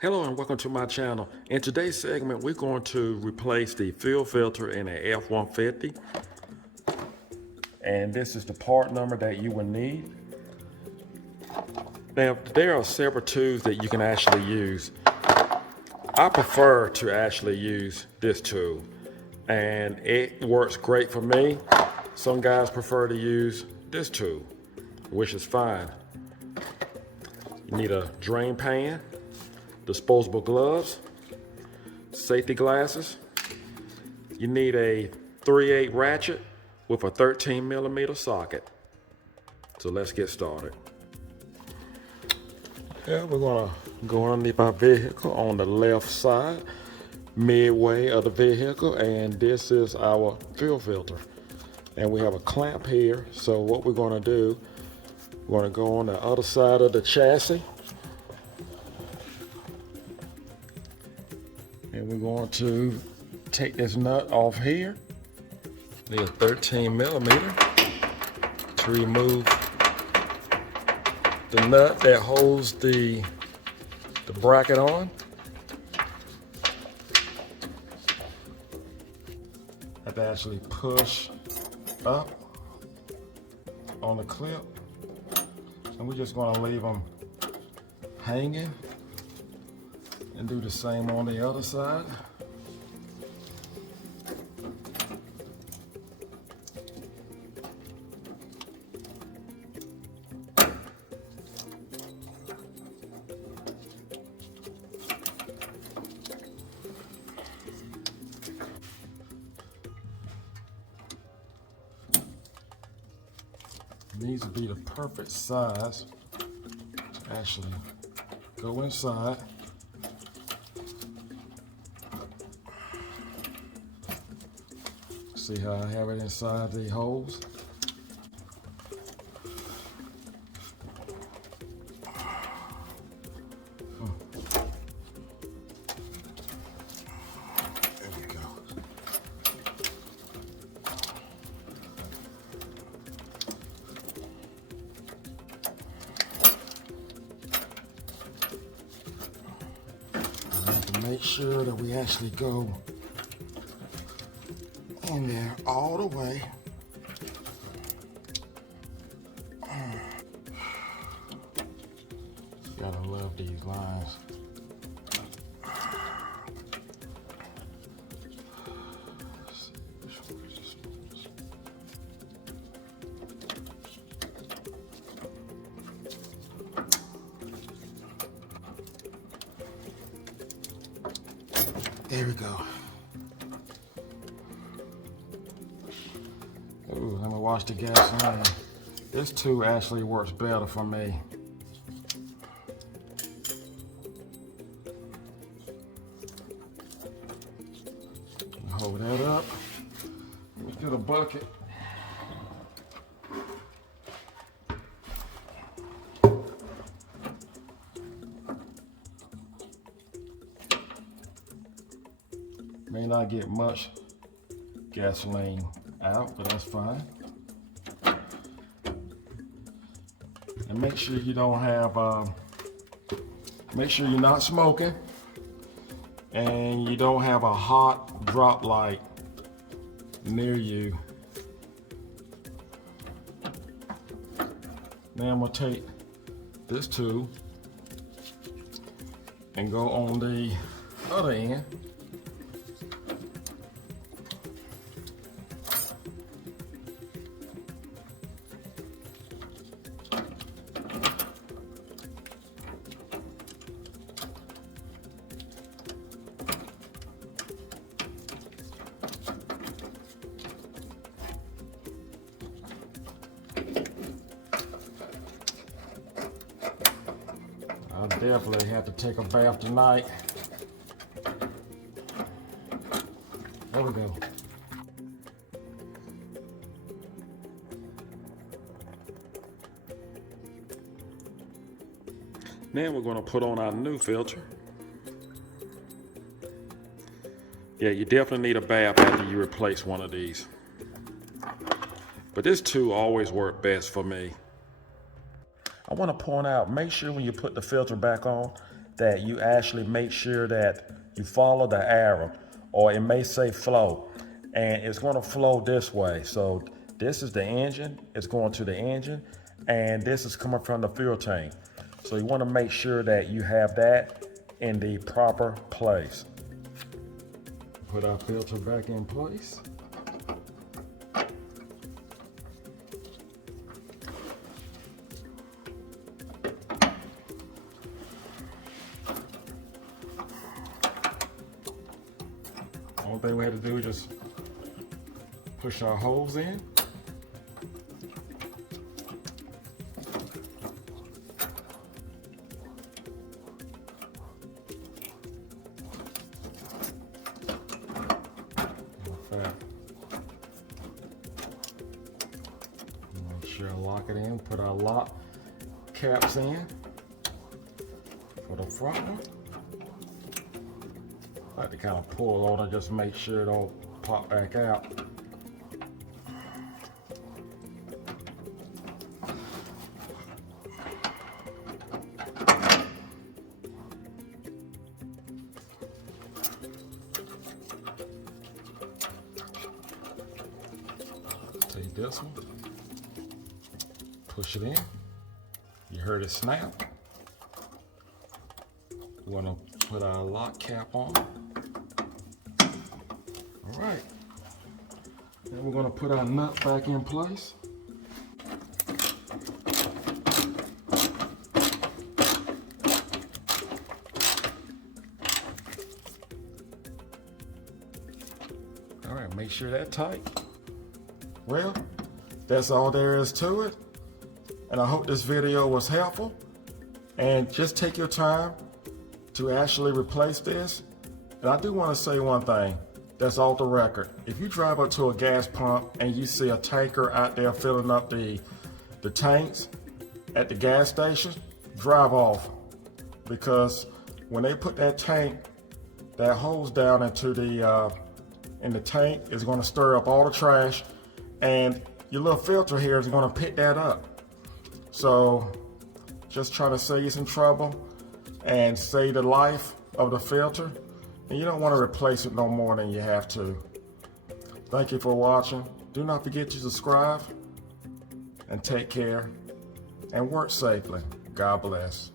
Hello and welcome to my channel. In today's segment, we're going to replace the fuel filter in an F-150. And this is the part number that you will need. Now, there are several tools that you can actually use. I prefer to actually use this tool, and it works great for me. Some guys prefer to use this tool, which is fine. You need a drain pan, disposable gloves, safety glasses. You need a 3/8 ratchet with a 13mm socket. So let's get started. Yeah, we're gonna go underneath our vehicle on the left side, midway of the vehicle, and this is our fuel filter. And we have a clamp here, so what we're gonna do, we're gonna go on the other side of the chassis, and we're going to take this nut off here. Need a 13mm to remove the nut that holds the bracket on. Have to actually push up on the clip, and we're just going to leave them hanging and do the same on the other side. It needs to be the perfect size to actually go inside. See how I have it inside the holes? There we go. I have to make sure that we actually go in there all the way. Gotta love these lines. There we go. Ooh, let me watch the gasoline. This tool actually works better for me. Hold that up. Let me get a bucket. May not get much gasoline out, but that's fine. And make sure you don't have, make sure you're not smoking, and you don't have a hot drop light near you. Now I'm gonna take this tool and go on the other end. I definitely have to take a bath tonight. There we go. Now we're going to put on our new filter. Yeah, you definitely need a bath after you replace one of these. But this tool always worked best for me. I want to point out, make sure when you put the filter back on that you actually make sure that you follow the arrow, or it may say flow, and it's going to flow this way. So this is the engine, it's going to the engine, and this is coming from the fuel tank. So you want to make sure that you have that in the proper place. Put our filter back in place. Only thing we have to do is just push our holes in. Make sure I lock it in, put our lock caps in for the front one. I like to kind of pull on it just to make sure it don't pop back out. Take this one, push it in. You heard it snap. We want to put our lock cap on. All right. Then we're going to put our nut back in place. All right, make sure that's tight. Well, that's all there is to it. And I hope this video was helpful. And just take your time to actually replace this. And I do want to say one thing that's off the record. If you drive up to a gas pump and you see a tanker out there filling up the tanks at the gas station, drive off. Because when they put that tank, that hose down into in the tank, is going to stir up all the trash, and your little filter here is going to pick that up. So just try to save you some trouble and save the life of the filter. And you don't want to replace it no more than you have to. Thank you for watching. Do not forget to subscribe, and take care, and work safely. God bless.